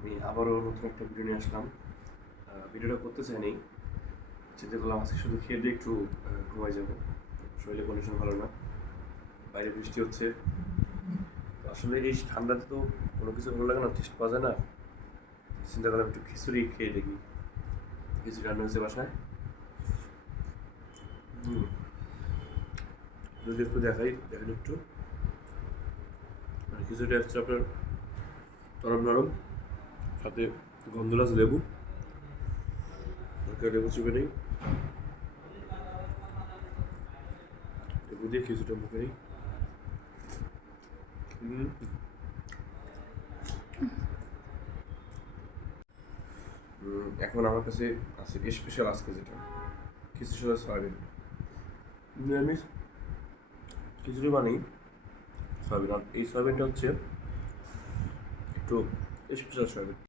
আমি আবারও নতুন একটা ভিডিও নিয়ে আসলাম। ভিডিওটা করতে চাইনি, চিন্তা করলাম আজকে শুধু খেয়ে দিয়ে একটু ঘুমাই যাবো। শরীরের কন্ডিশন ভালো না, বাইরে বৃষ্টি হচ্ছে। তো আসলে এই ঠান্ডাতে তো কোনো কিছু ভালো লাগে না, টেস্ট পাওয়া যায় না। চিন্তা করলাম একটু খিচুড়ি খেয়ে দেখি। খিচুড়ি রান্না হয়েছে বাসায়। যদি একটু দেখেন একটু, মানে খিচুড়ি আসছে আপনার নরম নরম, সাথে গন্ধরাজ লেবু, লেবু চিপে নেই, লেবু দিয়ে খিচুড়িটা মুখে নেই। এখন আমার কাছে আছে স্পেশাল আজকে যেটা খিচুড়ি সাথে সয়াবিন। নিরামিষ খিচুড়ি বানাই সয়াবিন, আর এই সয়াবিনটা হচ্ছে একটু স্পেশাল সয়াবিন।